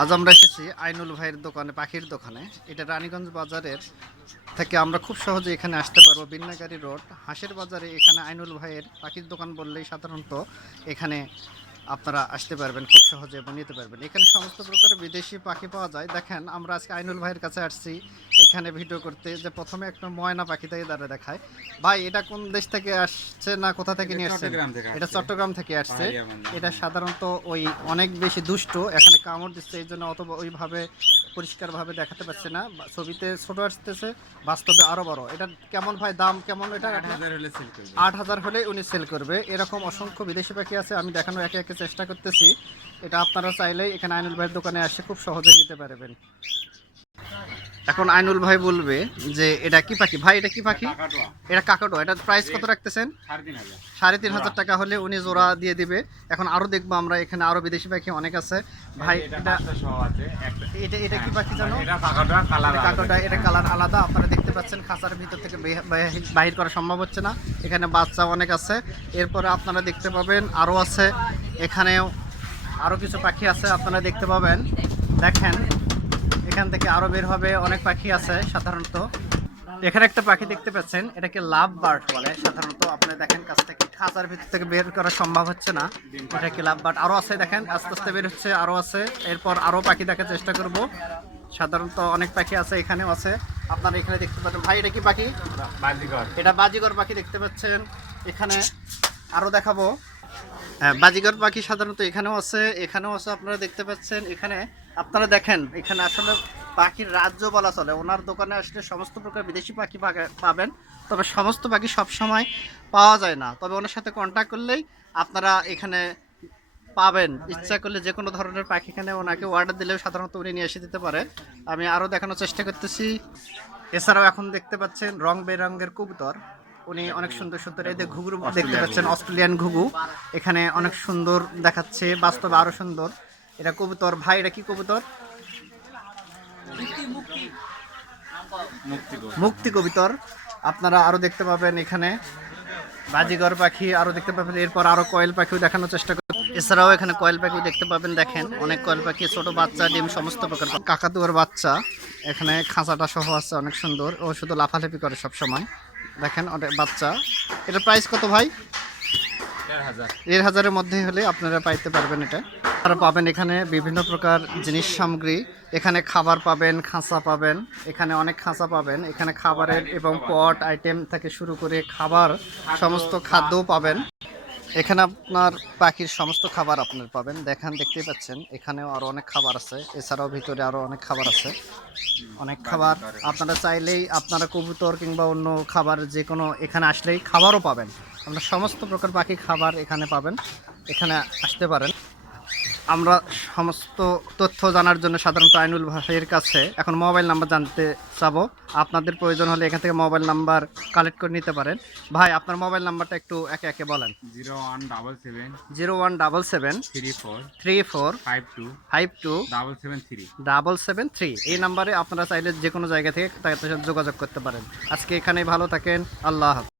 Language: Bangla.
আজ আমরা এসেছি আইনুল ভাইয়ের দোকানে, পাখির দোকানে। এটা রানীগঞ্জ বাজারের থেকে আমরা খুব সহজে এখানে আসতে পারবো। বিন্নাগাড়ি রোড হাঁসের বাজারে এখানে আইনুল ভাইয়ের পাখির দোকান বললেই সাধারণত এখানে আপনারা আসতে পারবেন খুব সহজে এবং নিতে পারবেন। এখানে সমস্ত প্রকারের বিদেশি পাখি পাওয়া যায়। দেখেন আমরা আজকে আইনুল ভাইয়ের কাছে আসছি এখানে ভিডিও করতে। যে প্রথমে একটা ময়না পাখি থেকে দাঁড়া দেখায়। ভাই এটা কোন দেশ থেকে আসছে না কোথা থেকে নিয়ে আসছেন? এটা চট্টগ্রাম থেকে আসছে। এটা সাধারণত ওই অনেক বেশি দুষ্ট, এখানে কামড় দিচ্ছে, এই জন্য অত ওইভাবে পরিষ্কারভাবে দেখাতে পারছে না। ছবিতে ছোট আসতেছে, বাস্তবে আরো বড়। এটা কেমন ভাই দাম কেমন? এটা 8,000 হলে উনি সেল করবে। এরকম অসংখ্য বিদেশি পাখি আছে, আমি দেখানো একে একে চেষ্টা করতেছি। এটা আপনারা চাইলেই এখানে আইনুল ভাইয়ের দোকানে আসে খুব সহজে নিতে পারবেন। এখন আইনুল ভাই বলবে যে এটা কি পাখি। ভাই এটা কি পাখি? এটা কাকাতুয়া। এটা প্রাইস কত রাখতেছেন? 3,500 টাকা হলে উনি জোড়া দিয়ে দিবে। এখন আরো দেখবো আমরা, এখানে আরো বিদেশি পাখি অনেক আছে। ভাই এটা এটা কি পাখি জানো? কাকাতুয়া। এটা কালার আলাদা, আপনারা দেখতে পাচ্ছেন। খাঁচার ভিতর থেকে বাহির করা সম্ভব হচ্ছে না। এখানে বাচ্চা অনেক আছে। এরপরে আপনারা দেখতে পাবেন আরো আছে, এখানেও আরো কিছু পাখি আছে আপনারা দেখতে পাবেন। দেখেন এখান থেকে আরো বের হবে অনেক পাখি আছে। সাধারণত এখানে একটা পাখি দেখতে পাচ্ছেন, এটাকে লাভ বার্ড বলে সাধারণত। আপনারা দেখেন কাছ থেকে, খাঁচার ভিতর থেকে বের করা সম্ভব হচ্ছে না। এটাকে লাভ বার্ড। আরো আছে দেখেন, আস্তে আস্তে বের হচ্ছে, আরো আছে। এরপর আরো পাখি দেখার চেষ্টা করব। সাধারণত অনেক পাখি আছে, এখানেও আছে। আপনারা এখানে দেখতে পাচ্ছেন। ভাই এটা কি পাখি? এটা বাজিগর পাখি দেখতে পাচ্ছেন। এখানে আরো দেখাবো। হ্যাঁ, বাজিগর পাখি সাধারণত এখানেও আছে, এখানেও আছে। আপনারা দেখতে পাচ্ছেন এখানে। আপনারা দেখেন এখানে আসলে পাখির রাজ্য বলা চলে। ওনার দোকানে আসলে সমস্ত প্রকার বিদেশি পাখি পাবেন, তবে সমস্ত পাখি সব সময় পাওয়া যায় না। তবে ওনার সাথে কন্ট্যাক্ট করলেই আপনারা এখানে পাবেন। ইচ্ছা করলে যে কোনো ধরনের পাখি এখানে ওনাকে অর্ডার দিলেও সাধারণত উনি নিয়ে এসে দিতে পারে। আমি আরও দেখানোর চেষ্টা করতেছি। এছাড়াও এখন দেখতে পাচ্ছেন রং বেরঙের কবুতর। উনি অনেক সুন্দর সুন্দর, এই যে ঘুঘু দেখতে পাচ্ছেন, অস্ট্রেলিয়ান ঘুঘু। এখানে অনেক সুন্দর দেখাচ্ছে, বাস্তবে আরো সুন্দর। এটা কবুতর। ভাই এটা কি কবুতর? মুক্তি কবুতর। আপনারা আরো দেখতে পাবেন এখানে বাজিগর পাখি আরো দেখতে পাবেন। এরপর আরো কয়েল পাখিও দেখানোর চেষ্টা করবেন। এছাড়াও এখানে কয়েল পাখিও দেখতে পাবেন। দেখেন অনেক কয়েল পাখি, ছোট বাচ্চা, ডিম, সমস্ত প্রকার কাকাতুয়ার বাচ্চা। এখানে খাঁচাটা সহ আছে, অনেক সুন্দর। ও শুধু লাফালাফি করে সব সময়। দেখেন অনেক বাচ্চা। এটার প্রাইস কত ভাই? 1,000-এর মধ্যে হলে আপনারা পাইতে পারবেন। এটা আর পাবেন এখানে বিভিন্ন প্রকার জিনিস সামগ্রী। এখানে খাবার পাবেন, খাঁচা পাবেন। এখানে অনেক খাঁচা পাবেন। এখানে খাবারের এবং পট আইটেম থেকে শুরু করে খাবার, সমস্ত খাদ্যও পাবেন। এখানে আপনার পাখির সমস্ত খাবার আপনার পাবেন। দেখতেই পাচ্ছেন এখানেও আরো অনেক খাবার আছে। এছাড়াও ভিতরে আরো অনেক খাবার আছে, অনেক খাবার। আপনারা চাইলেই আপনারা কবুতর কিংবা অন্য খাবার যে কোনো এখানে আসলেই খাবারও পাবেন। আপনারা সমস্ত প্রকার পাখি খাবার এখানে পাবেন, এখানে আসতে পারেন। আমরা সমস্ত তথ্য জানার জন্য সাধারণত আইনুল ভাইয়ের কাছে এখন মোবাইল নাম্বার জানতে চাবো। আপনাদের প্রয়োজন হলে এখান থেকে মোবাইল নাম্বার কালেক্ট করে নিতে পারেন। ভাই আপনার মোবাইল নাম্বারটা একটু একে একে বলেন। 0177 34 52 773। এই নাম্বারে আপনারা চাইলে যে কোনো জায়গা থেকে তাদের সাথে যোগাযোগ করতে পারেন। আজকে এখানেই ভালো থাকেন। আল্লাহ হাফেজ।